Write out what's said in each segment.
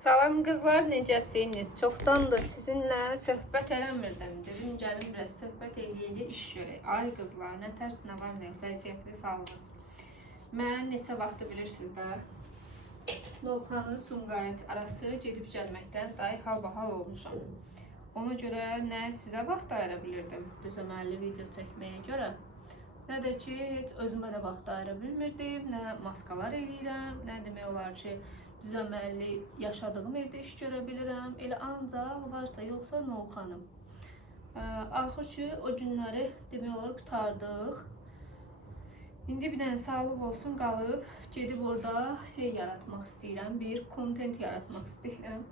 Salam qızlar, necəsiniz? Çoxdandır sizinlə söhbət eləmirdim. Dedim, gəlin biraz söhbət eləyək, iş görək. Ay qızlar, nə tərs, nə var, nə yox, vəziyyət və sağlığınız. Mən neçə vaxtı bilirsiniz də, Novxanı Sumqayıt arası gedib gəlməkdən day hal-bahal olmuşam. Ona görə nə sizə vaxt ayıra bilirdim düzəməlli video çəkməyə görə, nə də ki, heç özümə də vaxt ayıra bilmirdim, nə maskalar eləyirəm, nə demək olar ki, düzəməlli yaşadığım evdə iş görə bilirəm. Elə ancaq varsa yoxsa Novxanım. Axır ki, o günləri demək olar qutardıq. İndi bir dənə sağlıq olsun qalıb, gedib orada yaratmaq istəyirəm, bir kontent yaratmaq istəyirəm.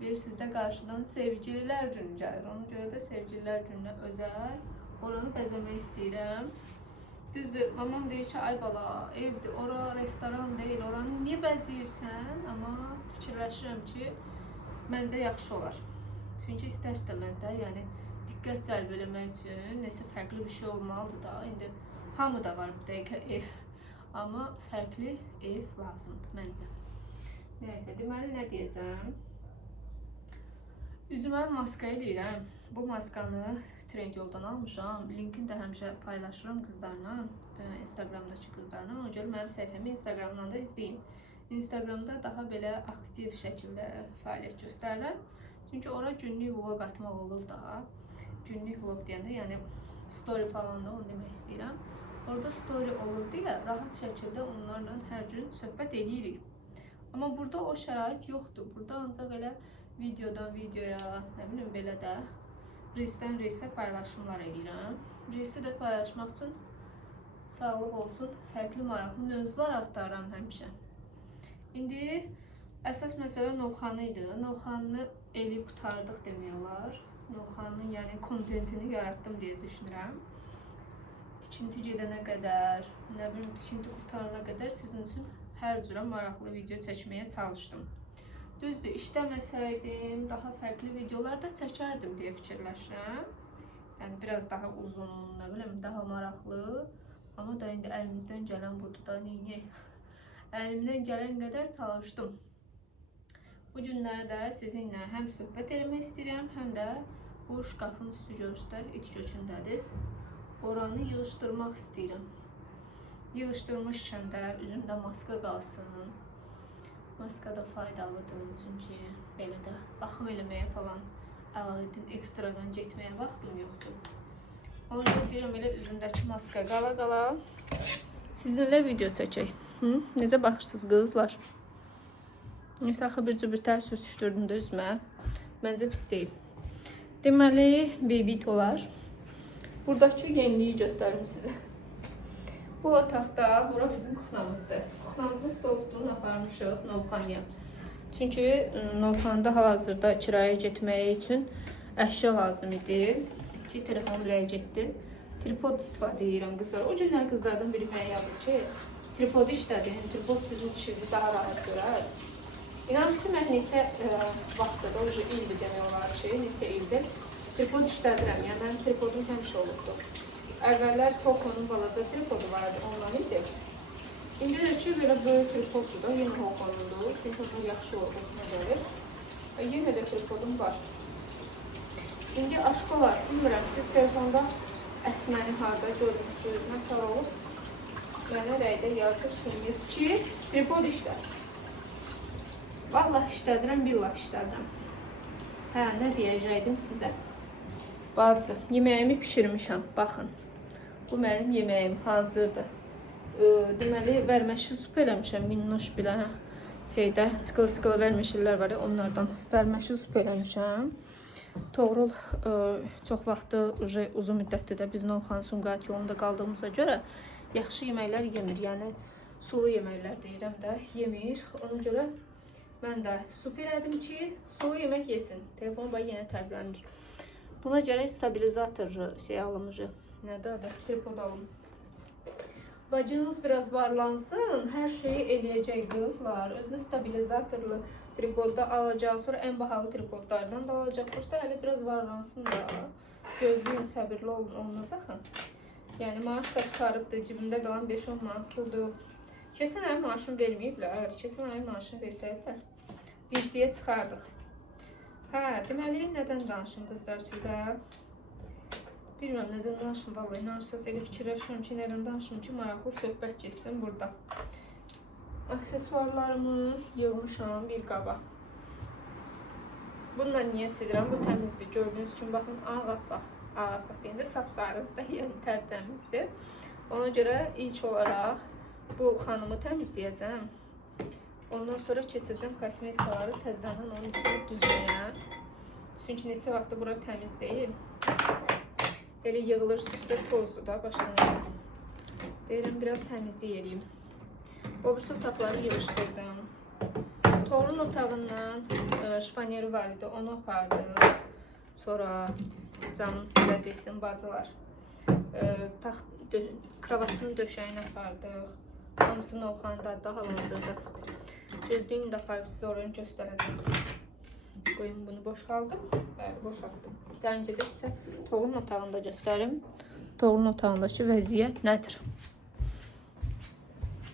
Bilirsiniz də, qarşıdan sevgililər günü gəlir. Ona görə də sevgililər gününə özəl oranı bəzəmək istəyirəm. Düzdür, mamam deyir ki, ay bala, evdir, ora restoran deyil, oranı niyə bəzəyirsən? Amma fikirləşirəm ki, məncə yaxşı olar. Çünki istər-istəməz də, yəni diqqət cəlb eləmək üçün nəsə fərqli bir şey olmalıdır da. İndi hamıda var bu dəqiqə ev, amma fərqli ev lazımdır məncə. Nəysə, deməli nə deyəcəm? Üzümə maska eləyirəm. Bu maskanı Trendyoldan almışam. Linkini də həmişə paylaşıram qızlarla, Instagramdakı qızlarla. Ona görə mənim səhifəmi Instagramdan da izləyin. Instagramda daha belə aktiv şəkildə fəaliyyət göstərirəm. Çünki ora günlük vlog atmaq olur da. Günlük vlog deyəndə, yəni story falan da onu demək istəyirəm. Orada story olur deyə rahat şəkildə onlarla hər gün söhbət eləyirik. Amma burada o şərait yoxdur. Burada ancaq elə videodan videoya, nə bilim belə də reisdən reisə paylaşımlar edirəm. Reisi də paylaşmaq üçün sağlıq olsun, fərqli maraqlı mövzular axtarıram həmişə. İndi əsas məsələ Novxanı idi. Novxanını eləyib qutardıq demək olar. Novxanının yəni kontentini yaratdım deyə düşünürəm. Tikinti gedənə qədər, nə bilim tikinti qurtarana qədər sizin üçün hər cürə maraqlı video çəkməyə çalışdım. Düzdür, işləməsəydim, daha fərqli videolar da çəkərdim deyə fikirləşirəm. Yəni, biraz daha uzun, nə bilim, daha maraqlı. Amma da indi əlimizdən gələn budur da, neyini? Əlimdən gələn qədər çalışdım. Bu günlərdə sizinlə həm söhbət eləmək istəyirəm, həm də bu şkafın üstü görüşdə iç göçündədir. Oranı yığışdırmaq istəyirəm. Yığışdırmışkən də üzümdə maska qalsın. Maska da faydalıdır, çünki belə də baxım eləməyə falan əlavədən ekstradan getməyə vaxtım yoxdur. Ona görə deyirəm, elə üzümdəki maska qala-qala sizinlə video çəkək. Necə baxırsınız qızlar? Neysə, axı bir cübür tərs sürtüşdürdüm də üzümə. Məncə pis deyil. Deməli, baby olar. Buradakı yeniliyi göstərim sizə. Bu otaqda, bura bizim kuxnamızdır. Kuxnamızın stol-stulunu aparmışıq Novxanıya. Çünki Novxanıda hal-hazırda kiraya getməyi üçün əşya lazım idi. Ki, telefon birəyə getdi. Tripod istifadə edirəm qızlar. O günlər qızlardan biri mənə yazır ki, tripod işlədin, tripod sizin işinizi daha rahat görər. İnanın ki, mən neçə vaxtda da, o ildir demək olar ki, neçə ildir tripod işlədirəm. Yəni, mənim tripodum həmişə olubdur. Əvvəllər Hokonun balaca tripodu vardı, ondan idi. İndi də ki, belə böyük tripoddur da, yenə Hokonundur. Çünki onlar yaxşı olur, hoşuna gəlir. Yenə də tripodum var. İndi aşqalar, bilmirəm, siz telefonda əsməni harada görmüşsünüz, nə tar olub. Mənə rəydə yazırsınız ki, tripod işlər. Vallahi işlədirəm, billah işlədirəm. Hə, nə deyəcəkdim sizə? Bacı, yeməyimi pişirmişəm, baxın. Bu mənim yeməyim hazırdır. Deməli, vərməşi sup eləmişəm, minnoş bir dənə şeydə, çıqılı-çıqılı vərməşilər var ya, onlardan vərməşi sup eləmişəm. Toğrul çox vaxtı, uzun müddətdir də biz Novxanı Sumqayıt yolunda qaldığımıza görə yaxşı yeməklər yemir, yəni sulu yeməklər deyirəm də, yemir. Ona görə mən də sup elədim ki, sulu yemək yesin. Telefon bax yenə tərblənir. Buna gərək stabilizator alımıcı. Nədir adı? Tripod alım. Bacınız biraz varlansın, hər şeyi eləyəcək qızlar. Özünü stabilizatorlu tripodda alacaq, sonra ən bahalı tripodlardan da alacaq. Prosta hələ biraz varlansın da. Gözləyin, səbirli olun, olmaz axı. Yəni, maaş da tutarıbdır, cibimdə qalan 5-10 manat puldur. Keçən ay maaşını verməyiblər, keçən ay maaşını versəydilər dincliyə çıxardıq. Hə, deməli, nədən danışım qızlar sizə? Bilmirəm, nədən danışım, vallahi inanırsınız, elə fikirləşirəm ki, nədən danışım ki, maraqlı söhbət geçsin burada. Aksesuarlarımı yığmışam bir qaba. Bununla niyə silirəm? Bu təmizdir. Gördüyünüz kimi, baxın, ağappaq deyəndə sapsarıdır da, yəni tərtəmizdir. Ona görə ilk olaraq bu xanımı təmizləyəcəm. Ondan sonra keçəcəm kosmetikaları təzədən onun içine düzməyə. Çünki neçə vaxtda bura təmiz deyil. Elə yığılır, üstə tozdur da başlanır. Deyirəm, biraz təmizlik eləyim. O birisi otaqları yığışdırdım. Torun otağından şifanyeri var idi, onu apardım. Sonra canım sizə desin, bacılar. Kravatının döşəyini apardıq. Hamısını Novxandadır, hal-hazırda. Gözlüyünü də aparıb sizə orayı göstərəcəm. Qoyun bunu boşaldım. Bəli, boşaldım. Dərincə də sizə Toğrul otağında göstərim. Toğrul otağındakı vəziyyət nədir?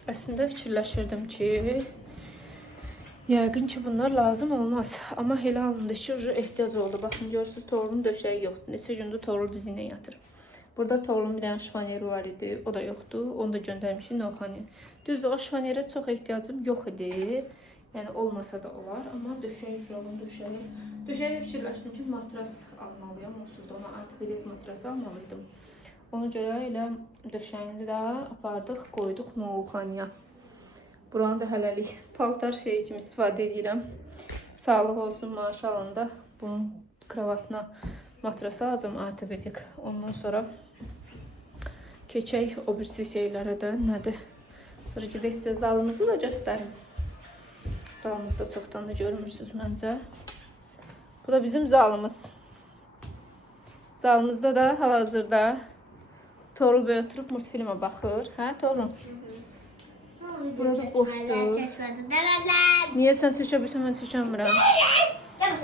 Əslində fikirləşirdim ki, yəqin ki bunlar lazım olmaz. Amma elə alındı ki, ehtiyac oldu. Baxın, görürsünüz, Toğrulun döşəyi yoxdur. Neçə gündür Toğrul bizimlə yatır. Burada Toğrulun bir dənə şifanyeri var idi. O da yoxdur. Onu da göndərmişim Novxanaya. Düzdür, o şifanyerə çox ehtiyacım yox idi. Yəni olmasa da olar. Amma döşəyi, uşağın döşəyi. Döşəyi fikirləşdim ki, matras almalıyam. Onsuz da ona ortopedik matras almalıydım. Ona görə elə döşəyini də apardıq, qoyduq Novxanaya. Buranı da hələlik paltar şeyi kimi istifadə edirəm. Sağlıq olsun, maaş alanda bunun kravatına matrası lazım, ortopedik. Ondan sonra keçək o birisi şeylərə də nədir? Sonra gedək sizə zalımızı da göstərim. Zalımızda çoxdan da görmürsünüz məncə. Bu da bizim zalımız. Zalımızda da hal-hazırda Toğrul bəy oturub multfilmə baxır. Hə, Toğrul? Burada boşdur. Niyə sən çəkə bilsən, mən çəkəmirəm?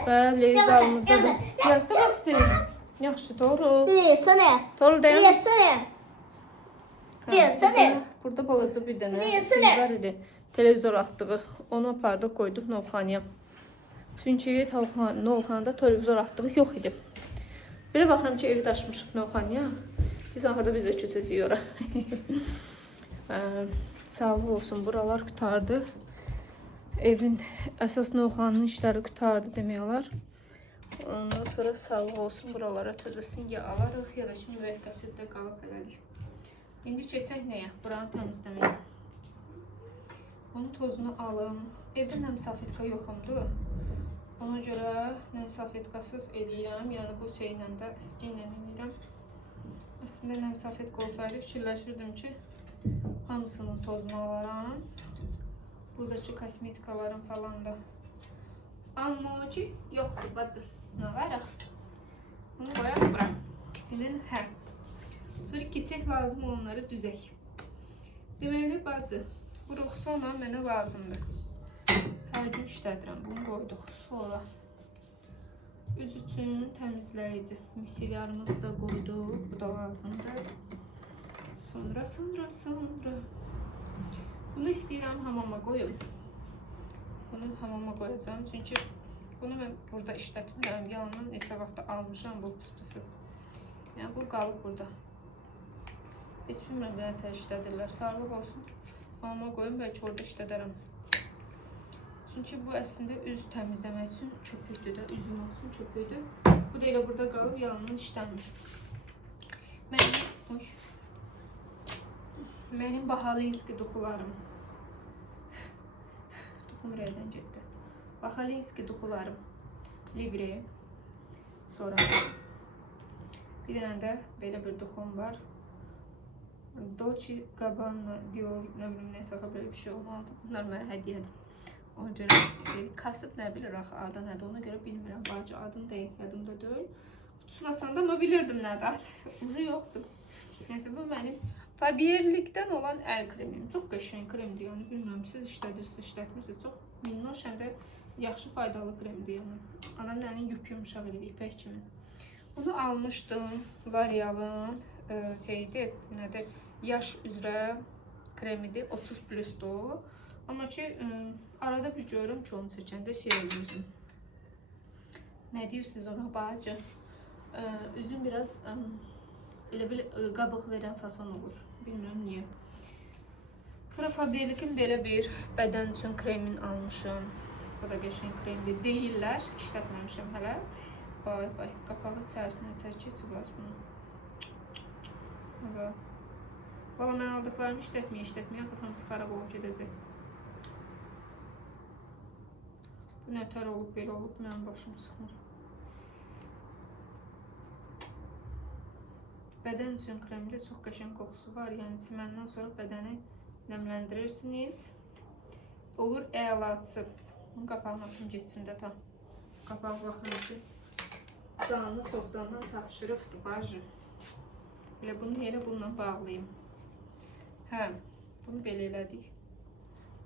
Bəli, zalımızda da. Yaxşı da bastırım. Yaxşı, Toğrul. Toğrul deyəm. Burada balaca bir dənə şey var idi. Televizor atdığı. Onu apardıq, qoyduq Novxanaya. Çünki Novxanada televizor atdığı yox idi. Belə baxıram ki, evi daşmışıq Novxanaya. Deyəsən, axırda biz də köçəcəyik ora. Sağlıq olsun, buralar qutardı. Evin əsas Novxanın işləri qutardı demək olar. Ondan sonra sağlıq olsun, buralara təzəsini ya alarıq, ya da ki, müvəqqətdə qalıb elədik. İndi keçək nəyə? Buranı təmizləməyə. Onun tozunu alım. Evdə nəm salfetka yoxumdur. Ona görə nəm salfetkasız eləyirəm. Yəni bu şeylə də əski ilə eləyirəm. Əslində nəm salfetka olsaydı fikirləşirdim ki, hamısının tozunu alaram. Buradakı kosmetikalarım falan da. Amma ki, yoxdur bacı. Nə varaq? Bunu qoyaq bura. İndi hə. Sonra keçək lazım onları düzək. Deməli, bacı, bu Roxana mənə lazımdır. Hər gün işlədirəm, bunu qoyduq. Sonra üz üçün təmizləyici misillarımızı da qoyduq. Bu da lazımdır. Sonra. Bunu istəyirəm hamama qoyum. Bunu hamama qoyacağım. Çünki bunu mən burada işlətmirəm. Yalandan neçə vaxtda almışam bu pıs-pısı. Yəni bu qalıb burada. Heç bilmirəm belə tər işlədirlər. Sağlıq olsun. Hamama qoyum, bəlkə orada işlədərəm. Çünki bu əslində üz təmizləmək üçün köpükdür də. Üz yumaq üçün köpükdür. Bu da elə burada qalıb yalandan işlənmir. Mənim Bahalinski duxularım. Duxum rəydən getdi. Bahalinski duxularım. Libre. Sonra bir dənə də belə bir duxum var. Dolce Gabbana Dior, nə bilim, nəsə belə bir şey olmalıdır. Bunlar mənə hədiyyədir. Ona görə kasıb nə bilir axı adı nədir, ona görə bilmirəm. Bacı adını deyil, yadımda deyil. Kutusunu asanda amma bilirdim nədir adı. Ucu yoxdur. Neyse, bu mənim Fabierlikdən olan əl kremim. Çox qəşəng kremdir, yəni bilmirəm, siz işlədirsiniz, işlətmirsiniz. Çox minnoş, həm də yaxşı faydalı kremdir, yəni. Anam nəni yumuşaq edir, ipək kimi. Bunu almışdım L'Oreal'ın şeydir, nədir? Yaş üzrə kremidir, 30+'dur. Amma ki arada bir görürüm ki onu çəkəndə şey olur üzüm. Nə deyirsiniz ona bacı? Üzüm biraz elə bil qabıq verən fason olur. Bilmirəm niyə. Sonra Faberlic'in belə bir bədən üçün kremin almışım. Bu da qəşəng kremdir. Deyirlər, işlətməmişəm hələ. Vay vay, qapağı içərisinə tərk etmez bunu. Evet. Valla mən aldıqlarımı işlətməyə, axır hamısı xarab olub gedəcək. Bu nətər olub, belə olub, mənim başım sıxmır. Bədən üçün kremdə çox qəşəng qoxusu var. Yəni çiməndən sonra bədəni nəmləndirirsiniz. Olur əlaçı. Bunun qapağını atım geçsin də tam. Qapağı baxın ki, canını çoxdandan tapşırıbdır bacı. Elə bunu elə bununla bağlayayım. Hə, bunu belə elədik.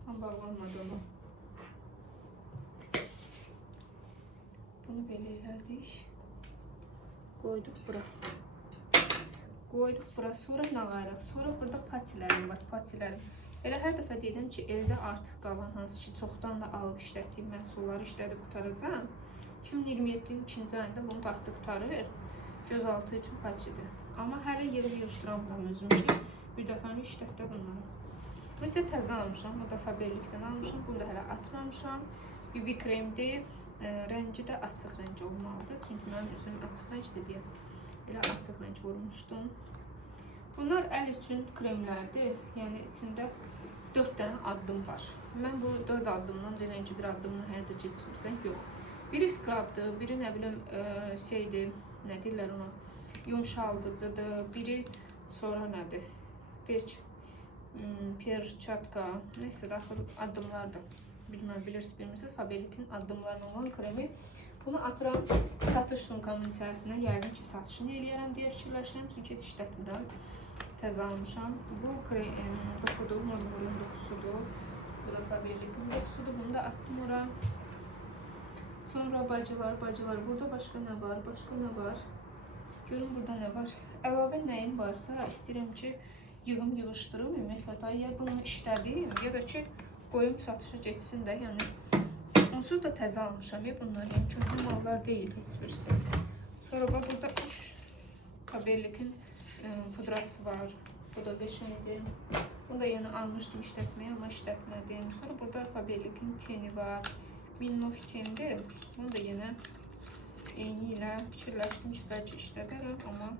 Tam bağlanmadı onu. Bunu belə elədik. Qoyduq bura. Qoyduq bura. Sonra nə qayırıq? Sonra burada patilərim var, patilərim. Elə hər dəfə dedim ki, evdə artıq qalan hansı ki, çoxdan da alıb işlətdiyim məhsulları işlədib qutaracağım. 2027-nin 2-ci ayında bunu vaxtı qutarır. Gözaltı üçün patidir. Amma hələ yeri yığışdıramıram özüm ki, bir dəfəni işlətdə bunları. Bu isə təzə almışam, bu da Faberlic'dən almışam. Bunu da hələ açmamışam. BB kremdir. Rəngi də açıq rəng olmalıdır. Çünki mənim üzüm açıq rəngdir deyə elə açıq rəng vurmuşdum. Bunlar əl üçün kremlərdir. Yəni içində 4 dənə addım var. Mən bu 4 addımdan denənci bir addımla həyata keçirmişəm. Yox. Biri skrabdır, biri nə bilim şeydir, nə deyirlər ona, yumşaldıcıdır. Biri sonra nədir? Perçatka, neysə daxil addımlardır. Bilməm, bilirsiniz, bilmirsiniz. Faberlic'in addımlarına olan kremi. Bunu atıram satış sumkamın içərisinə. Yəqin ki, satışını eləyərəm deyə fikirləşirəm. Çünki heç işlətmirəm. Təzə almışam. Bu dokudur, Murmurun dokusudur. Bu da Faberlic'in dokusudur. Bunu da attım ora. Sonra bacılar. Burada başqa nə var? Görün burada nə var? Əlavə nəyim varsa istəyirəm ki, yığışdırım. Ümumiyyətlə da ya bunu işlədim, ya da ki, qoyum satışa geçsin də. Yəni onsuz da təzə almışam ya bunlar. Yəni köhnə mallar deyil heç birisi. Sonra burada Faberlic'in pudrası var. Bu da qəşəngdir. Bunu da yəni almışdım işlətməyə, amma işlətmədim. Sonra burada Faberlic'in teni var. Minnoş tendir. Bunu da yenə eyni ilə fikirləşdim ki, bəlkə işlədərəm, amma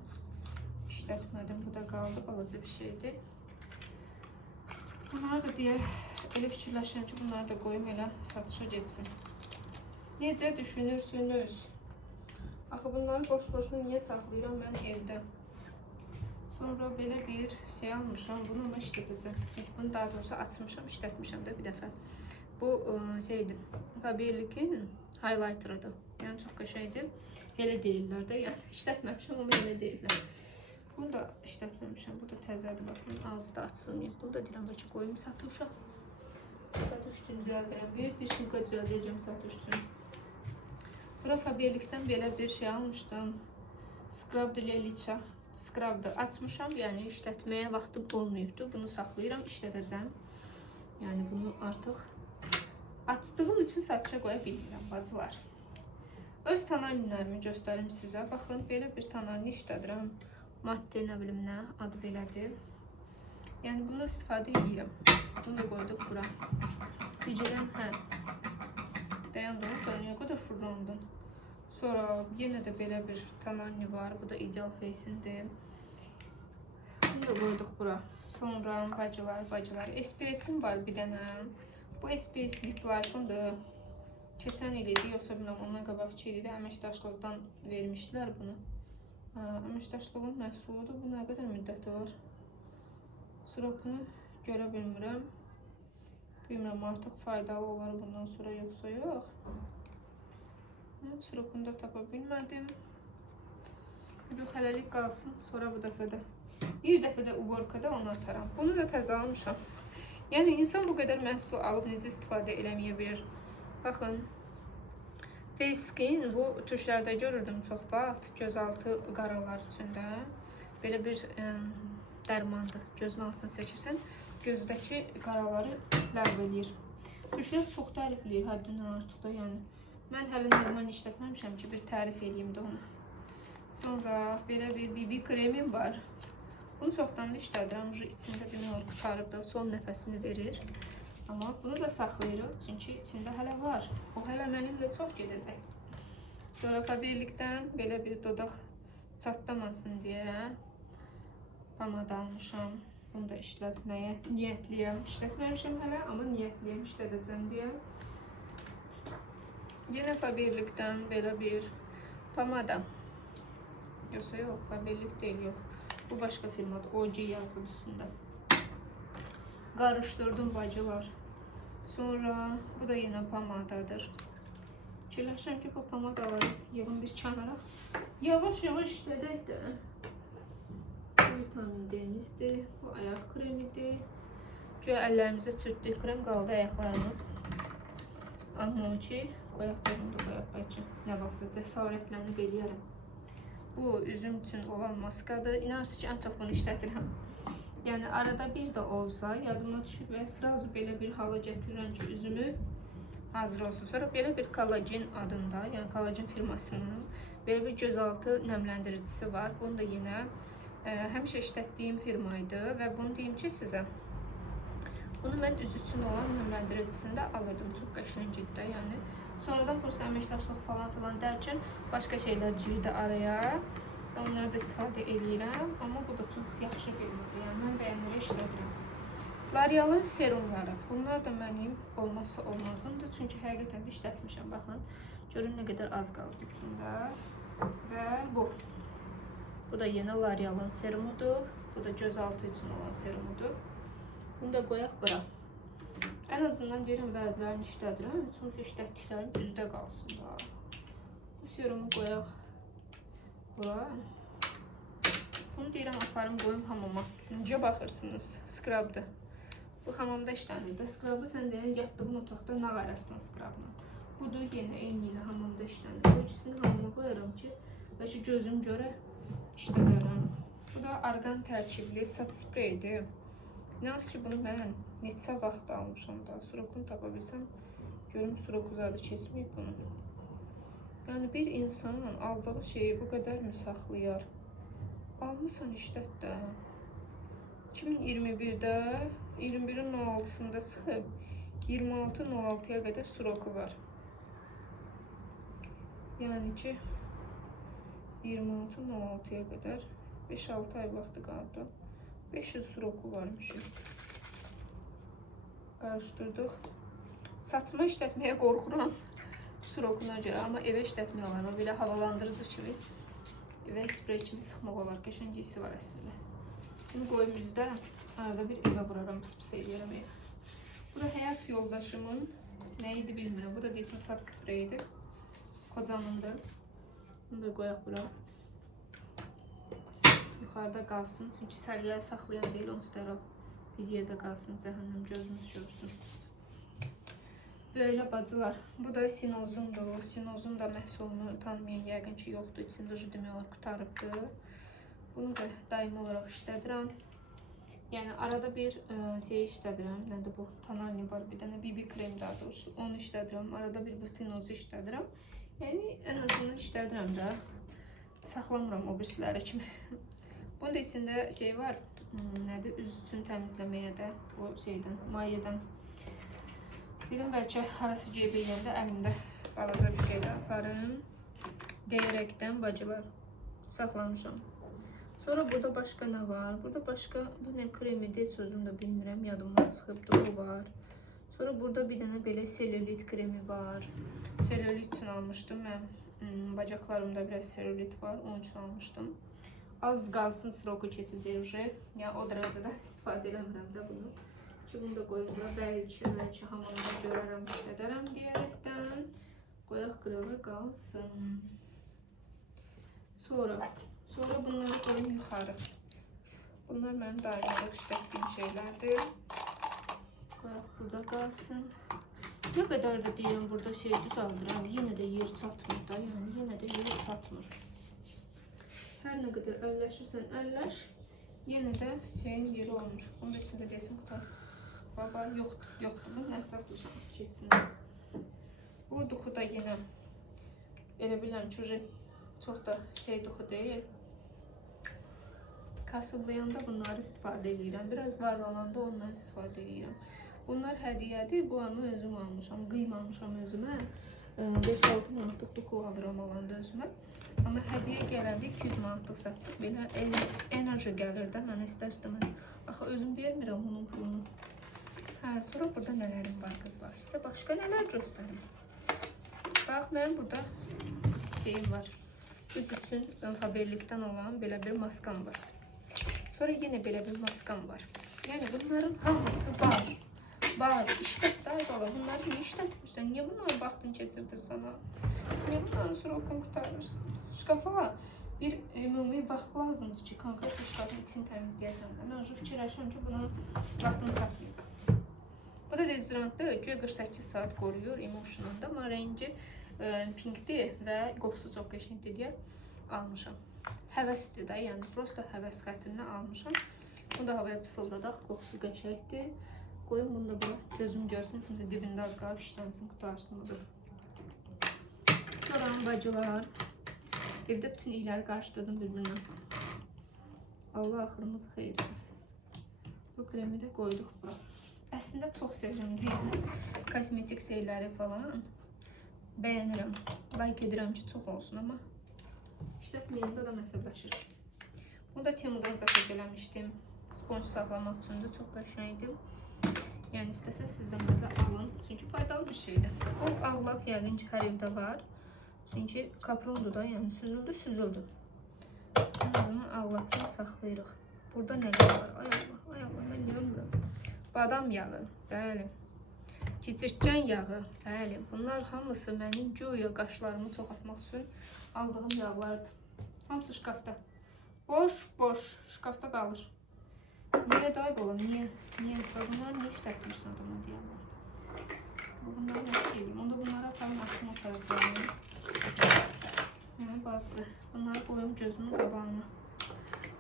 işlətmədim. Bu da qaldı, balaca bir şeydir. Bunları da deyə elə fikirləşirəm ki, bunları da qoyum elə satışa geçsin. Necə düşünürsünüz? Axı bunları boş-boşuna niyə saxlayıram mən evdə? Sonra belə bir şey almışam, bunu ama işlədəcəm. Çünki bunu daha doğrusu açmışam, işlətmişəm də bir dəfə. Bu şeydir, Faberlic'in highlighter'ıdır. Yəni çox qəşəngdir. Elə deyirlər də, yəni işlətməmişəm, amma elə deyirlər. Bunu da işlətməmişəm, bu da təzədir. Baxın, ağzı da açılmıyor. Bunu da deyirəm, bəlkə qoyum satışa. Satış üçün düzəldirəm. Bir sumka düzəldəcəm satış üçün. Sonra Faberlic'dən belə bir şey almışdım. Scrub de Leliça. Scrub'da açmışam, yəni işlətməyə vaxtım olmayıbdı. Bunu saxlayıram, işlədəcəm. Yəni bunu artıq açdığım üçün satışa qoya bilmirəm, bacılar. Öz tanalinlərimi göstərim sizə. Baxın, belə bir tanalini işlədirəm. Madde nə bilim nə, adı belədir. Yəni bunu istifadə edirəm. Bunu da qoyduq bura. Dicədən dayandım, niyə qədər fırlandın. Sonra yenə də belə bir tanalini var. Bu da Ideal Face'indir. Bunu da qoyduq bura. Sonra bacılar. SPF-im var bir dənə. Bu SPF Lip Life'ındır. Keçən il idi, yoxsa bilməm, ondan qabaqçı idi. Əməkdaşlıqdan vermişdilər bunu. Əməkdaşlığın məhsuludur. Bu nə qədər müddəti var? Sırokunu görə bilmirəm. Bilmirəm, artıq faydalı olar bundan sonra yoxsa yox. Sırokunu da tapa bilmədim. Bu hələlik qalsın. Sonra bu dəfədə. Bir dəfədə uborkada onu ataram. Bunu da təzə almışam. Yəni insan bu qədər məhsul alıb necə istifadə eləməyə bilir. Baxın. Face Skin bu türklərdə görürdüm çox vaxt. Gözaltı qaralar üçün də. Belə bir dərmandır. Gözün altına çəkirsən. gözdəki qaraları ləğv eləyir. Düşlər çox tərif eləyir, həddindən artıq da, yəni. Mən hələ normal işlətməmişəm ki, bir tərif eləyim də onu. Sonra belə bir BB kremim var. Bunu çoxdan da işlədirəm. İçində demək olar qutarıb da son nəfəsini verir. Amma bunu da saxlayırıq, çünki içində hələ var. O hələ mənimlə çox gedəcək. Sonra Faberlikdən belə bir dodaq çatlamasın deyə pomada almışam. Bunu da işlətməyə niyyətliyəm. İşlətməmişəm hələ, amma niyyətliyəm işlədəcəm deyə. Yenə Faberlikdən belə bir pomada. Yoxsa yox, Faberlik deyil, yox. Bu başqa firmadır, OG yazılıb üstündə. Qarışdırdım bacılar. Sonra bu da yenə pomadadır. Fikirləşirəm ki, bu pomadaları yığın bir kənara. Yavaş-yavaş işlədək də. Bu vitamin D-mizdir, bu ayaq kremidir. Göyə əllərimizə sürtdük krem, qaldı ayaqlarımız. Amma ki, qoyaq dedim də qoyaq bəlkə. Nə vaxtsa cəsarətlənib eləyərəm. Bu üzüm üçün olan maskadır. İnanırsınız ki, ən çox bunu işlədirəm. Yəni arada bir də olsa yadıma düşür və sırası belə bir hala gətirirəm ki, üzümü hazır olsun. Sonra belə bir kollagen adında, yəni kollagen firmasının belə bir gözaltı nəmləndiricisi var. Bunu da yenə həmişə işlətdiyim firmaydı və bunu deyim ki sizə. Bunu mən üz üçün olan nəmləndiricisində alırdım. Çox qəşəng idi, yəni. Sonradan prosta əməkdaşlıq falan filan dərkən başqa şeylər girdi araya. Onları da istifadə edirəm, amma bu da çox yaxşı firmadır. Yəni mən bəyənirəm, işlədirəm. L'Oreal'ın serumları. Bunlar da mənim olmazsa olmazımdır. Çünki həqiqətən də işlətmişəm. Baxın, görün nə qədər az qalıb içində. Və bu. Bu da yenə L'Oreal'ın serumudur. Bu da gözaltı üçün olan serumudur. Bunu da qoyaq bura. Ən azından deyirəm, bəzilərini işlədirəm. Çünki işlətdiklərim üzdə qalsın da. Bu serumu qoyaq bura. Bunu deyirəm, aparım qoyum hamama. Necə baxırsınız? Skrabdır. Bu hamamda işlənir də. Skrabı sən deyən yatdığın otaqda nə qarasın skrabla. Budur yenə eyni ilə hamamda işlənir. Bu ikisini hamama qoyaram ki, bəlkə gözüm görə işlədərəm. Bu da argan tərkibli saç spreydir. İnanırsınız ki, bunu mən neçə vaxt almışam da. Surokunu tapa bilsəm, görüm surok uzadı keçməyib bunu. Yəni bir insanın aldığı şeyi bu qədər mi saxlayar? Almışsan işlət də. 2021-də 21-in 06-sında çıxıb 26-06-ya qədər suroku var. Yəni ki 26-06-ya qədər 5-6 ay vaxtı qaldı. 500 suroku varmış. Qarışdırdıq. Saçma işlətməyə qorxuram surokuna görə, amma evə işlətmək olar. O belə havalandırıcı kimi evə sprey kimi sıxmaq olar. Qəşəng hissi var əslində. Bunu qoyum üzdə, arada bir evə vuraram, pis-pis eləyərəm evə. Bu da həyat yoldaşımın nə idi bilmirəm. Bu da deyilsin saç spreyidir. Kocamındır. Bunu da qoyaq bura. Yuxarıda qalsın. Çünki səliyə saxlayan deyil, onsuz da bir yerdə qalsın. Cəhənnəm gözümüz görsün. Böyle bacılar. Bu da sinozumdur. Sinozum da məhsulunu tanımayan yəqin ki yoxdur. İçində demək olar qutarıbdır. Bunu da daimi olaraq işlədirəm. Yəni arada bir şey işlədirəm. Nədir bu? Tonalni var. Bir dənə BB krem daha doğrusu. Onu işlədirəm. Arada bir bu sinozu işlədirəm. Yəni ən azından işlədirəm də. Saxlamıram o birisiləri kimi. Bunun da içində şey var. Nədir? Üz üçün təmizləməyə də bu şeydən, mayyədən. Dedim bəlkə harası cebə yəndə əlimdə balaca bir şeylə aparım. Deyərəkdən bacılar saxlamışam. Sonra burada başqa nə var? Burada başqa, bu nə kremidir, sözüm də bilmirəm, yadımdan çıxıbdır, o var. Sonra burada bir dənə belə selülit kremi var. Selülit üçün almışdım mən. Bacaqlarımda biraz selülit var, onun üçün almışdım. Az qalsın sıroku keçəcək. Yəni o dərəcədə istifadə eləmirəm də bunu. Ki bunu da qoyum bura, bəlkə hamamda görərəm, işlədərəm deyərekdən. Qoyaq qırığı qalsın. Sonra bunları qoyum yuxarı. Bunlar mənim daimi işlətdiyim şeylərdir. Qoyaq burada qalsın. Nə qədər də deyirəm burada şey düzəldirəm, yenə də yer çatmır da, yəni yenə də yer çatmır. Hər nə qədər əlləşirsən əlləş, Yenə də şeyin yeri olmuş. Onun da içində desin qutar. Baba yoxdur. Bu nə saxlayırsan keçsin. Bu duxu da yenə elə bilirəm ki, çox da şey duxu deyil. Kasıblayanda bunları istifadə edirəm. Biraz varlananda ondan istifadə edirəm. Bunlar hədiyyədir. Bu amma özüm almışam. Qıymamışam özümə. 5-6 manatlıq duxu alıram alanda özümə. Amma hədiyyə gələndə 200 manatlıq satdıq. Belə enerji gəlir də mənə istər-istəməz. Axı özüm vermirəm onun pulunu. Hə, sonra burada nələrim var qızlar. Sizə başqa nələr göstərim. Bax, mənim burada şeyim var. Üz üçün haberlikdən olan belə bir maskam var. Sonra yenə belə bir maskam var. Yəni bunların hamısı var. Var, işlət də bala. Bunları niyə işlətmirsən? Niyə bunları vaxtını keçirdirsən ha? Niyə bunları sırokunu qurtarırsan? Şkafa bir ümumi vaxt lazımdır ki, konkret bir şkafın içini təmizləyəsən də. Mən o fikirləşirəm ki, buna vaxtını çatmayacaq. Bu da dezodorantdır. Güya 48 saat qoruyur emotionalda. Amma rəngi pinkdir və qoxusu çox qəşəngdir deyə almışam. Həvəsdir də, yəni prosta həvəs xətrinə almışam. Bu da havaya pısıldadaq, qoxusu qəşəngdir. Qoyun bunu da bura gözüm görsün, kimsə dibində az qalıb işlənsin, qutarsın budur. Sonra bacılar, evdə bütün iyləri qarışdırdım bir-birinə. Allah axırımızı xeyir etsin. Bu kremi də qoyduq bura. Əslində çox sevirəm deyil, kosmetik şeyləri falan bəyənirəm. Like edirəm ki, çox olsun, amma işlətməyəndə də məsələşir. Bunu da Temu'dan zakaz eləmişdim. Sponj saxlamaq üçündür, çox qəşəngdir. Yəni istəsəz sizdən bizə alın, çünki faydalı bir şeydir. O ağlaq yəqin ki, hər evdə var. Çünki kaprondur da, yəni süzüldü. En azından ağlaqını saxlayırıq. Burada nələr var? Ay Allah, mən niyə ölmürəm? Badam yağı, bəli. Keçirtkən yağı, bəli. Bunlar hamısı mənim güya qaşlarımı çoxaltmaq üçün aldığım yağlardır. Hamısı şkafda. Boş, şkafda qalır. Niyə dayıb olam, niyə? Bunları niyə işlətmirsən adama deyərlər? Bunları nə deyim? Onda bunları aparım açım o tərəflərini. Yəni, bacı, bunları qoyum gözümün qabağına.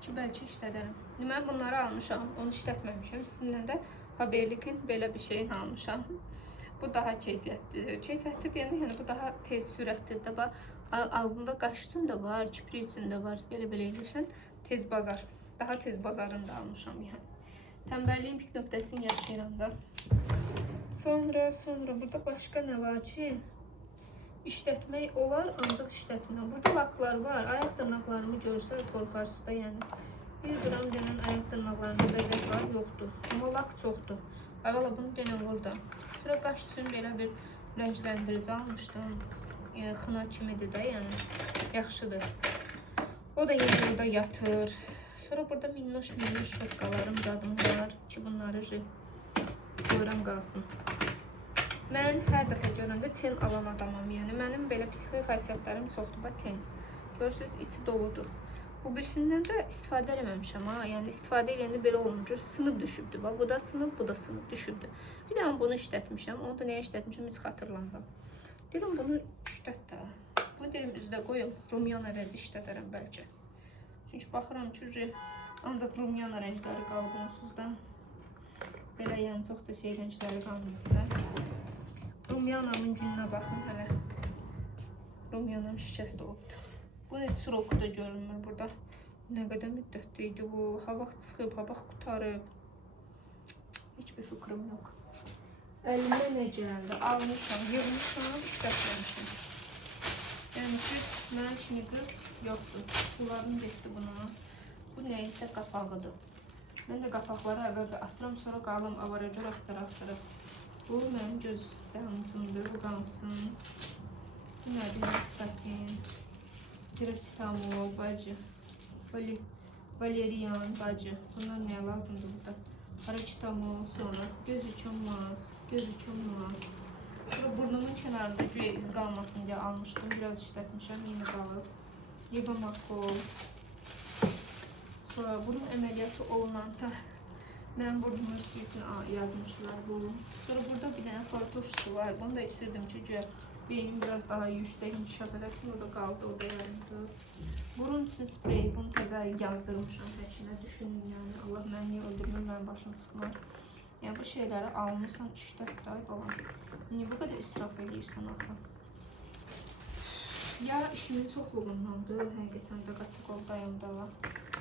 Ki, bəlkə işlədərəm. Mən bunları almışam, onu işlətməmişəm. Üstündən də haberlikin belə bir şeyini almışam. Bu daha keyfiyyətlidir. Keyfiyyətli deyəndə, yəni bu daha tez, sürətlidir də. Ağzında qaş üçün də var, kipri üçün də var. Belə edirsən, tez bazar. Daha tez bazarını da almışam yəni. Tənbəlliyin pik nöqtəsini yaşayıram da. Sonra burada başqa nə var ki? İşlətmək olar, ancaq işlətmirəm. Burada laklar var. Ayaq dırnaqlarımı görsəz qorxarsınız da yəni. 1 qram denən ayaq dırnaqlarında bəzək var, yoxdur. Amma lak çoxdur. Ay valla bunu denən burada. Sonra qaş üçün belə bir rəngləndirici almışdım. Xına kimidir də yəni. Yaxşıdır. O da yenə burada yatır. Sonra burada minnoş şotkalarım zadım var ki bunları qoyuram qalsın. Mən hər dəfə görəndə ten alan adamam. Yəni mənim belə psixi xasiyyətlərim çoxdur. Bax ten. Görürsünüz, içi doludur. Bu birisindən də istifadə eləməmişəm ha. Yəni istifadə eləyəndə belə olmur. Sınıb düşübdür. Bax bu da sınıb, bu da sınıb düşübdür. Bir də bunu işlətmişəm. Onu da nəyə işlətmişəm heç xatırlamıram. Deyirəm bunu işlət də. Bu deyirəm üzdə qoyum. Rumyan əvəzi işlədərəm bəlkə. Çünki baxıram ki, ancaq rumyana rəngləri qalıb onsuz da. Belə yəni çox da şey rəngləri qalmayıb da. Rumyanamın gününə baxın hələ. Rumyanam şikəst olubdur. Bu heç suroku da görünmür burada. Nə qədər müddətli idi bu. Ha vaxt çıxıb, ha vaxt qutarıb. Heç bir fikrim yox. Əlimdə nə gəldi? Almışam, yığmışam, işlətməmişim. Yəni ki, mənim kimi qız yoxdur. Bunların getdi buna. Bu nəyinsə qapağıdır. Mən də qapaqları əvvəlcə atıram, sonra qalım avarajör axtarıb. Bu mənim göz damcımdır, bu qalsın. Bu nədir? Statin, paracetamol, bacı, valeriyan, bacı. Bunlar nəyə lazımdır burada? Paracetamol, sonra göz üçün maz. Burnumun kənarında güya iz qalmasın deyə almışdım. Biraz işlətmişəm, yenə qalıb. Levomakol. Sonra burun əməliyyatı olunanda Mən burnumun üstü üçün yazmışlar bu. Sonra burada bir dənə far turşusu var. Bunu da istirdim ki, beynim biraz daha yüksək inkişaf eləsin. O da qaldı, o da yarımcı. Burun üçün spreyi, bunu təzə yazdırmışam həkinə. Düşünün yəni, Allah məni niyə öldürmür, mənim başım çıxmır. Yəni bu şeyləri almışsan 3-4 ay falan. Niyə bu qədər israf edirsən axı? Ya işimin çoxluğundandır, həqiqətən də qaçaqoldayım da.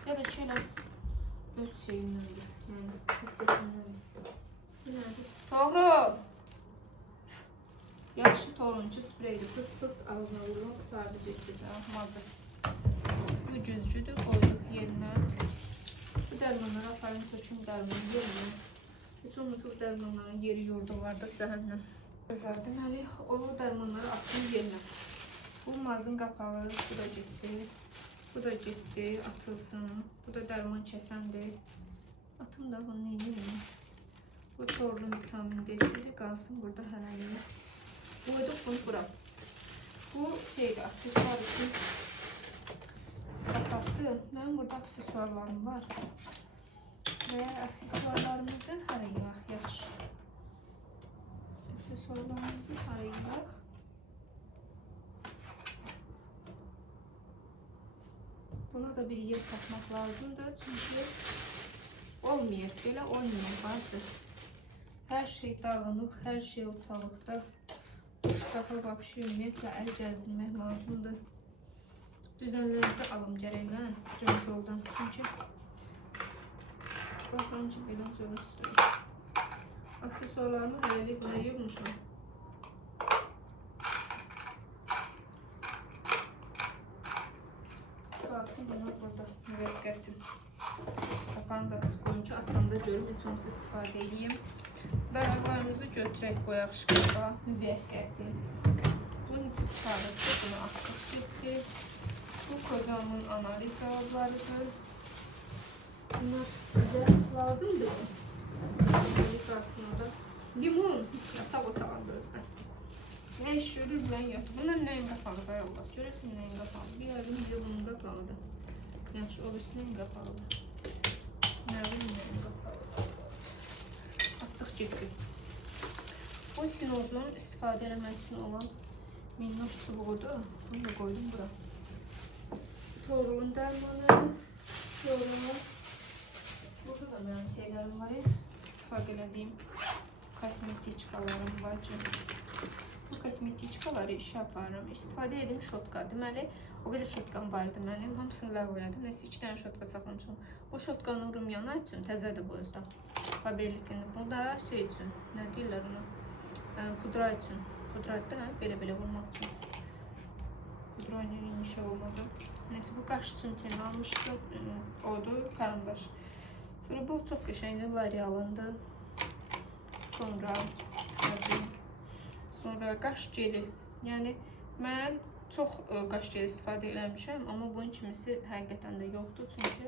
Ya da şeylər öz şeyimdəndir. Yəni kəsətimdəndir. Bu nədir? Toğrul! Yaxşı toruncu spreydir. Fıs ağzına vururum, qutardı getdi. Mazı. Bu güzgüdür, qoyduq yerinə. Bu dərmanları aparın, töküm dərmanı yerinə. Heç olmasa bu dərmanların yeri yurdu var da cəhənnəm. Qızlar, deməli, o dərmanları atdım yerinə. Bu mazın qapalı, bu da getdi. Bu da getdi, atılsın. Bu da dərman kəsəndir. Atım da bunu neyini? Bu torlu vitamin D'sidir, qalsın burada hələlik. Qoyduq bunu bura. Bu şeydir, aksesuar üçün qapaqdır. Mənim burada aksesuarlarım var. Və aksesuarlarımızı harayaq, yaxşı. Aksesuarlarımızı harayaq. Buna da bir yer tapmaq lazımdır. Çünki olmuyor, belə olmuyor bazı. Hər şey dağınıq, hər şey ortalıqda. Bu şkafa vapşı ümumiyyətlə əl gəzdirmək lazımdır. Düzənlərinizi alım gərək mən Cöntoldan. Çünki baxıram ki, belə cölə istiyorum. Aksesuarlarımı hələlik buna yığmışam. Qalsın buna burada müvəqqətim. Qapağını da açıq qoyun ki, açanda görüm, heç olmasa istifadə edeyim. Dayaqlarımızı götürək, qoyaq şkafa, müvəqqəti. Bunun içi qutarıqdır, bunu atdıq getdi. Bu kocamın analiz cavablarıdır. Bunlar bizə lazımdır. Limon, yataq otağında özdə. Nə iş görür, bilən yatır. Bunlar nəyin qapağıdır, Allah? Görəsin nəyin qapağıdır. Bir yardım bunun qapağıdır. Yaxşı, o birisi nəyin qapağıdır. Nəyin qapağıdır. Atdıq getdi. Bu sinozun istifadə eləmək üçün olan minnoş çubuğudur. Bunu da qoydum bura. Torulun dərmanı, yorulun. Burada da mənim şeylərim var. İstifadə elədiyim kosmetiçkalarım var. Bu kosmetiçkaları işə aparıram. İstifadə edim şotka. Deməli, o qədər şotkam vardı mənim. Hamısını ləğv elədim. Nəsə 2 dənə şotka saxlamışam. Bu şotkanın rumyana üçün təzədir bu özdə. Faberlikin. Bu da şey üçün. Nə deyirlər ona? Pudra üçün. Pudradır da belə-belə vurmaq üçün. Pudra ilə inşa olmadı. Neyse, bu qaş üçün teni almışdım. Odur, karandaş. Sonra bu çox qəşəngdir, L'Oreal'ındır. Sonra qaş jeli. Yəni mən çox qaş jeli istifadə eləmişəm, amma bunun kimisi həqiqətən də yoxdur, çünki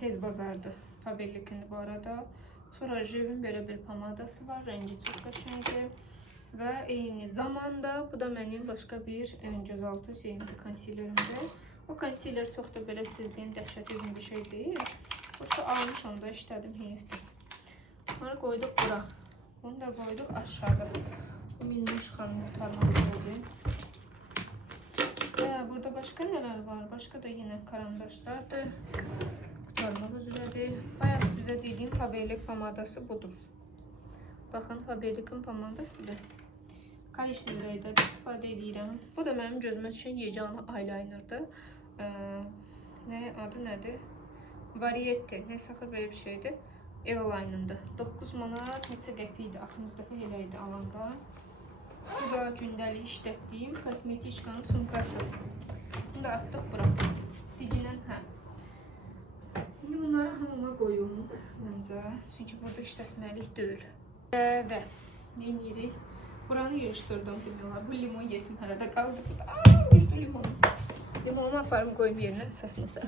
tez bazardır. Faberlikin bu arada. Sonra Jevin belə bir pomadası var, rəngi çox qəşəngdir. Və eyni zamanda bu da mənim başqa bir gözaltı şeyimdir, konsilerimdir. O konsiler çox da belə sizliyin dəhşətizm bir şey deyil. Boşu almışam da işlədim, heyifdir. Sonra qoyduq bura. Bunu da qoyduq aşağı. Bu minnoş xanım qutarmaq oldu. Burada başqa nələr var? Başqa da yenə karandaşlardır. Qutarmaq üzrədir. Bayaq sizə dediyim Faberlic pomadası budur. Baxın, Faberlic'in pomadasıdır. Korичnevli rəngdə istifadə edirəm. Bu da mənim gözümə düşən yeganə eyelinerdir. Adı nədir? Variette, nəsə belə bir şeydir. Eveline-ındır. 9 manat, neçə qəpikdir. Axırıncı dəfə elə idi alanda. Bu da gündəlik işlətdiyim kosmetiçkanın sumkası. Bunu da atdıq bura. Dicinən, hə. İndi bunları hamama qoyum məncə. Çünki burada işlətməlik deyil. Və neyinirik? Buranı yığışdırdım demirlər. Bu limon yetim hələ də qaldı. Düşdü limonu. Limonu aparım qoyum yerinə səsməsə.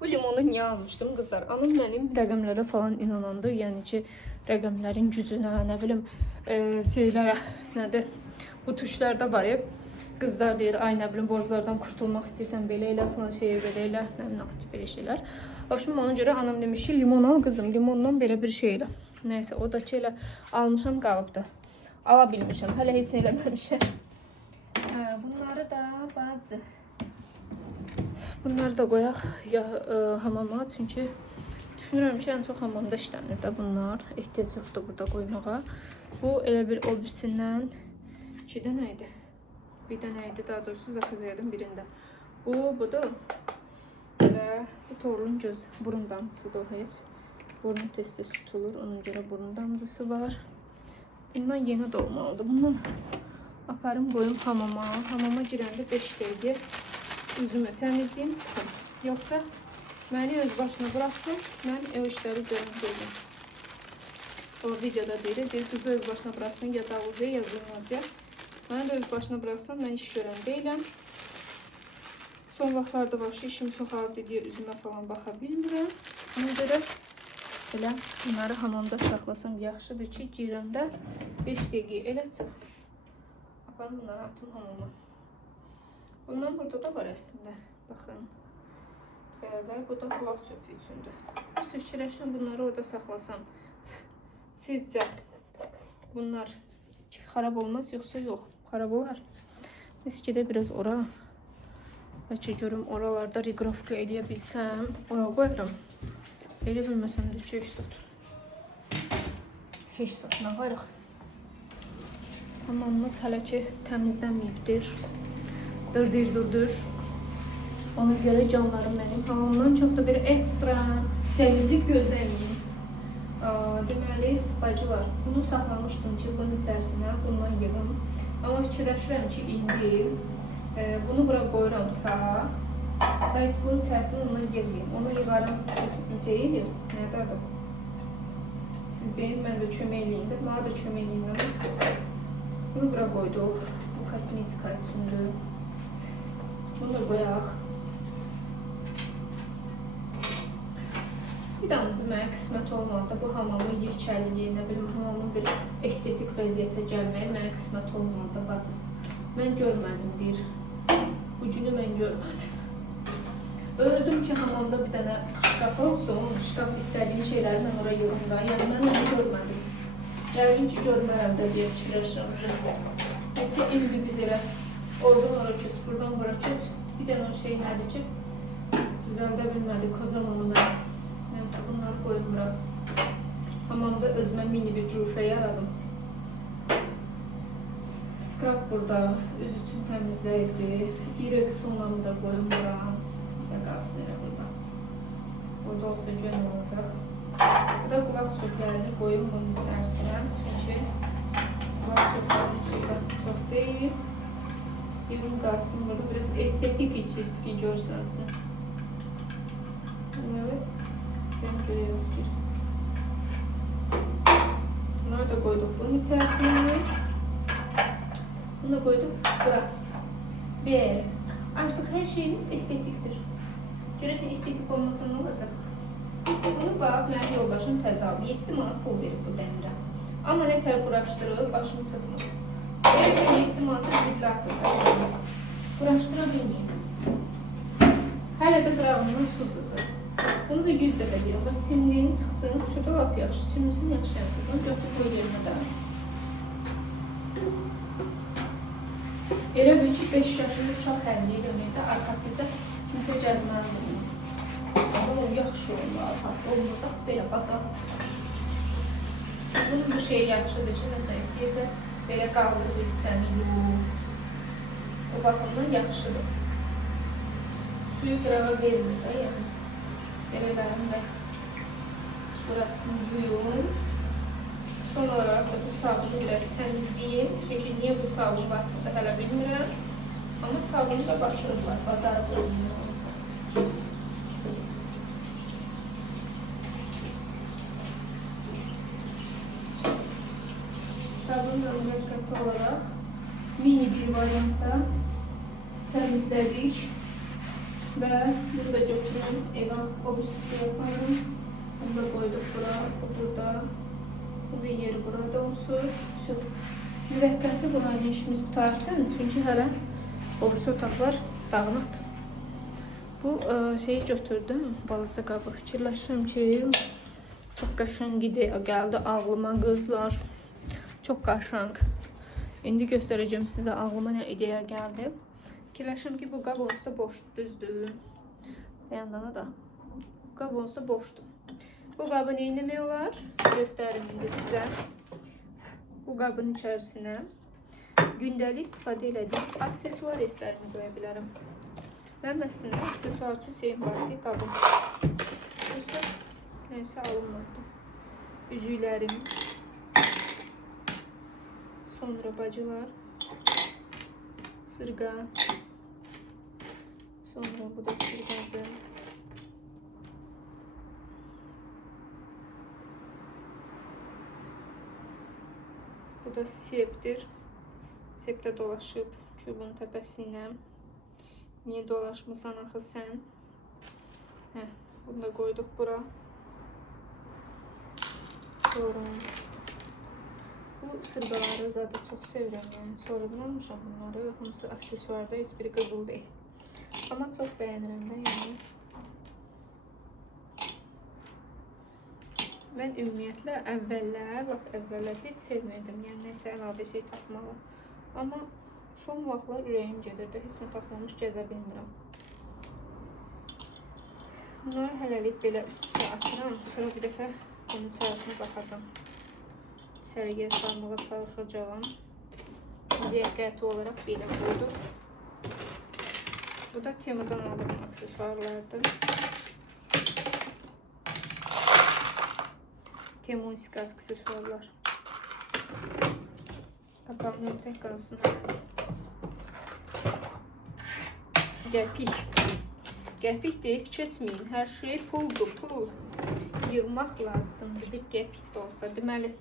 Bu limonu niyə almışdım qızlar? Anam mənim rəqəmlərə falan inanandı. Yəni ki, rəqəmlərin gücünə, nə bilim, şeylərə, nədir? Bu tuşlarda var ya, Qızlar deyir, ay nə bilim borclardan kurtulmaq istəyirsən belə elə falan şey belə elə, nə bilim nə belə şeylər. Başım ona görə anam demiş ki, limon al qızım, limondan belə bir şey elə. Nəysə, o da ki elə almışam qalıbdı. Ala bilmişəm, hələ heç nə eləməmişəm. Bunları da bacı. Bunları da qoyaq ya hamama, çünki düşünürəm ki, ən çox hamamda işlənir də bunlar. Ehtiyac yoxdur burada qoymağa. Bu elə bir o birisindən 2 dənə idi. Bir dənə idi, daha doğrusu zakazladım birində. Budur. Və bu torlun göz burun damcısıdır o heç. Burun tez-tez tutulur, onun görə burun damcısı var. Bundan yeni doğmalıdır. Bundan aparım qoyum hamama. Hamama girəndə 5 dəqiqə üzümü təmizləyim, çıxım. Yoxsa məni öz başına bıraxsın, mən ev işləri görüm gözüm. O videoda deyir, qızı öz başına bıraxsın, ya Davuzya, ya Zülmacıya. Məni də öz başına bıraxsam, mən iş görən deyiləm. Son vaxtlarda vəbşi işim çoxaldı deyə üzümə falan baxa bilmirəm. Ona görə elə bunları hamamda saxlasam yaxşıdır ki, girəndə 5 dəqiqə elə çıx. Aparım bunları atım hamama. Bundan burada da var əslində. Baxın. Və bu da qulaq çöpü üçündür. Fikirləşin bunları orada saxlasam. Sizcə bunlar xarab olmaz, yoxsa yox? Xarab olar. Miski də biraz ora. Bəlkə görüm oralarda riqrafka eləyə bilsəm, ora qoyaram. Elə bilməsəm də 2 saat. Heç saat nə varıq. Hamamımız hələ ki təmizlənməyibdir. Durdur. Ona görə canlarım mənim hamamdan çox da bir ekstra təmizlik gözləməyin. Deməli, bacılar, bunu saxlamışdım ki, bunun içərisinə bundan yığım. Amma fikirləşirəm ki, indi bunu bura qoyuramsa, da heç bunun içərisinə ondan yığmayayım. Onu yığarım, şeyi, nədə adım? Siz deyin, mən də kömək eləyin də, bana da kömək eləyin. Bunu bura qoyduq. Bu kosmetika üçündür. Bunu da qoyaq. Bir damcı mənə qismət olmadı. Bu hamamın yekəliliyi, nə bilim, hamamın bir estetik vəziyyətə gəlməyi mənə qismət olmadı, bacım. Mən görmədim, deyir. Bu günü mən görmədim. Öldüm ki, hamamda bir dənə şkaf olsun. Şkaf istədiyim şeyləri mən oraya yığımda. Yəni, mən onu görmədim. Yəqin ki, görmərəm də deyə fikirləşirəm. Neçə ildir biz elə oradan ora köç, buradan bura köç. Bir dənə o şey nədir ki, düzəldə bilmədik, kocamanı mən. Neyse, bunları qoymuram. Hamamda özümə mini bir cürfə yaradım. Skrab burada, üz üçün təmizləyici. İrək sonlamı da qoymuram. Bir də qalsın elə burada. Burada olsa gönül olacaq. Bu da qulaq çöplərini qoyum bunun içərisinə. Çünki qulaq çöplərinin içində çox deyil. Ürün qalsın burada, biraz estetik içiski görsənsin. Evet, ben görüyoruz ki. Bunları da koyduk bunun içerisine. Bunu da koyduk bura. Bir. Artık her şeyimiz estetiktir. Görəsən estetik olmasa ne olacaq? Bunu bax, mənim yoldaşım təzə aldı. 7 manat pul verib bu dəmirə. Amma nətər quraşdırıb, başımı sıxmır. 7 manatı ziblə atır. Quraşdıra bilməyim. Hələ də qırağından su sızır. Bunu da 100 dəfə deyirəm. Bax, çimliyin çıxdım, şurada lap yaxşı. Çimlisin yaxşı yapsın. Bunu götürüb koy yerine də. Elə bil ki, 5 yaşında uşaq hərliyə dönəkdə arxasıca kimsə gəzməli bulunur. Amma o yaxşı olmalı, hatta olmasaq belə batar. Bunun bu şey yaxşıdır ki, məsələn, istəyirsə belə qavrulub istəmiyib. O baxımdan yaxşıdır. Suyu qırağa vermir də, yəni. Belə mənim də burasını yuyum. Son olaraq da bu sabunu biraz təmizləyim. Çünki niyə bu sabun batırdı hələ bilmirəm. Amma sabunu da batırırlar, bazarı qoyulmuyor. Sabunla müvəqqəti olaraq mini bir variantda təmizlədik. Və bunu da götürüm, evə o bir sütü yaparım. Bunu da koyduk bura, o burada. Bu da yeri burada olsun. Müvəqqəti burayla işimiz qutarsın. Çünki hələ O birisi otaqlar dağınıqdır. Bu şeyi götürdüm, balaca qabı. Fikirləşirəm ki, çox qəşəng ideya gəldi ağlıma qızlar. Çox qəşəng. İndi göstərəcəm sizə ağlıma nə ideya gəldi. Fikirləşirəm ki, bu qab onsuz da boşdur, düzdür. Dayandana da. Bu qab onsuz da boşdur. Bu qabı nə etmək olar? Göstərim indi sizə. Bu qabın içərisinə gündəlik istifadə etdiyim aksesuar eslərimi qoya bilərəm. Mənim əslində aksesuar üçün şeyim vardı, qabım. Üstə neysə alınmadı. Üzüklərim. Sonra bacılar. Sırğa. Sonra bu da sırğadır. Bu da sepdir. Sepdə dolaşıb çubuğun təpəsinə. Niye dolaşmısan axı sən? Hə, bunu da qoyduq bura. Sonra bu sırğaları zaten çox sevirəm, yəni sonradan almışam bunları. Hamısı aksesuarda, heç biri qızıl deyil. Amma çox bəyənirəm də, yəni. Mən ümumiyyətlə lap əvvəllər heç sevmirdim, yəni nəsə əlavə şey tapmağı. Amma son vaxtlar ürəyim gedirdi, heç nə taxmamış gəzə bilmirəm. Bunları hələlik belə üstə açıram, sonra bir dəfə bunun içərisine baxacam. Sərgiyə sarmağa çalışacağım. Diqqəti olaraq belə qoydum. Bu da Temu'dan aldığım aksesuarlardır. Temu'nun aksesuarlar. Kapağının tek kalsın. Qəpik. Qəpik deyib keçməyin. Hər şey puldur, pul. Yığmaq lazımdır. Bir qəpik də olsa. Deməli,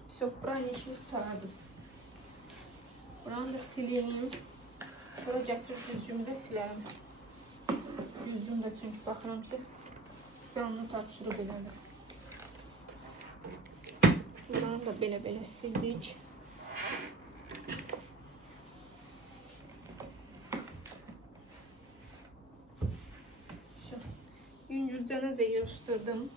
buranı işimiz tutardım. Buranı da sileyim. Sonra gətirib düzgümü də silərim. Düzgüm də çünki baxıram ki, canlı tapşırıb elədir. Buranı da belə-belə sildik. Yüngülcənəcə yığışdırdım.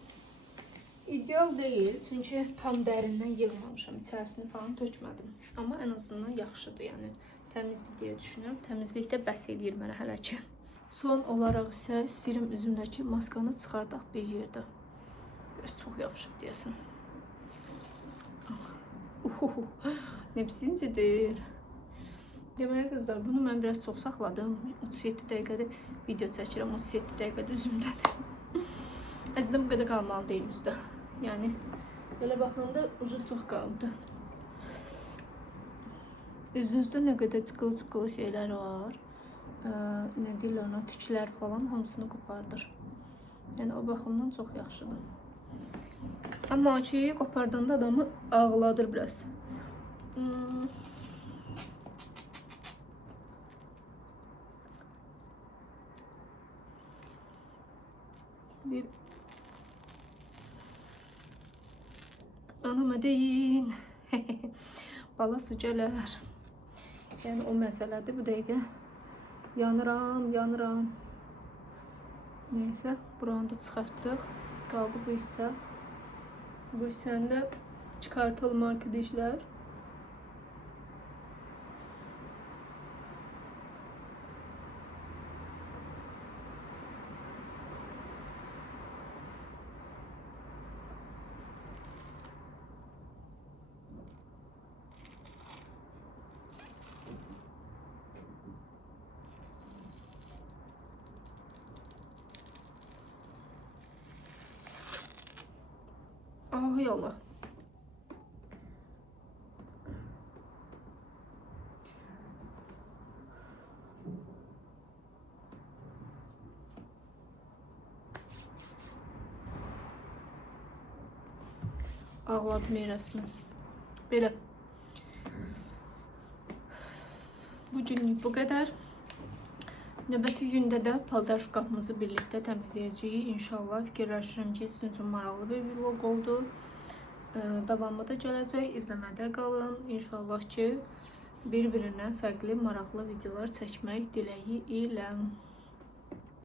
İdeal deyil, çünki tam dərindən yığmamışam, içərisini falan tökmədim. Amma ən azından yaxşıdır, yəni təmizdir deyə düşünürəm. Təmizlikdə bəs eləyir mənə hələ ki. Son olaraq isə istəyirəm üzümdəki maskanı çıxardaq bir yerdə. Biraz çox yapışıb deyəsən. Nə pisincidir. Deməli qızlar, bunu mən biraz çox saxladım. 37 dəqiqədə video çəkirəm, 37 dəqiqədə üzümdədir. Əslində bu qədər qalmalı deyil bizdə. Yəni, belə baxanda ucu çox qaldı. Üzünüzdə nə qədər çıxılı şeylər var. Nə deyirlər ona, tüklər falan hamısını qopardır. Yəni, o baxımdan çox yaxşıdır. Amma ki, qopardanda adamı ağladır biraz. Bir anama deyin. Balası gələr. Yəni o məsələdir bu dəqiqə. Yanıram. Neysə, buranı da çıxartdıq. Qaldı bu hissə. Bu hissəni də çıxartalım arkadaşlar. Ah yallah. Ağladım resmen. Belə. Bugünlük bu kadar. Növbəti gündə də paltar şkafımızı birlikdə təmizləyəcəyik. İnşallah fikirləşirəm ki, sizin üçün maraqlı bir vlog oldu. Davamı da gələcək. İzləmədə qalın. İnşallah ki, bir-birindən fərqli maraqlı videolar çəkmək diləyi ilə.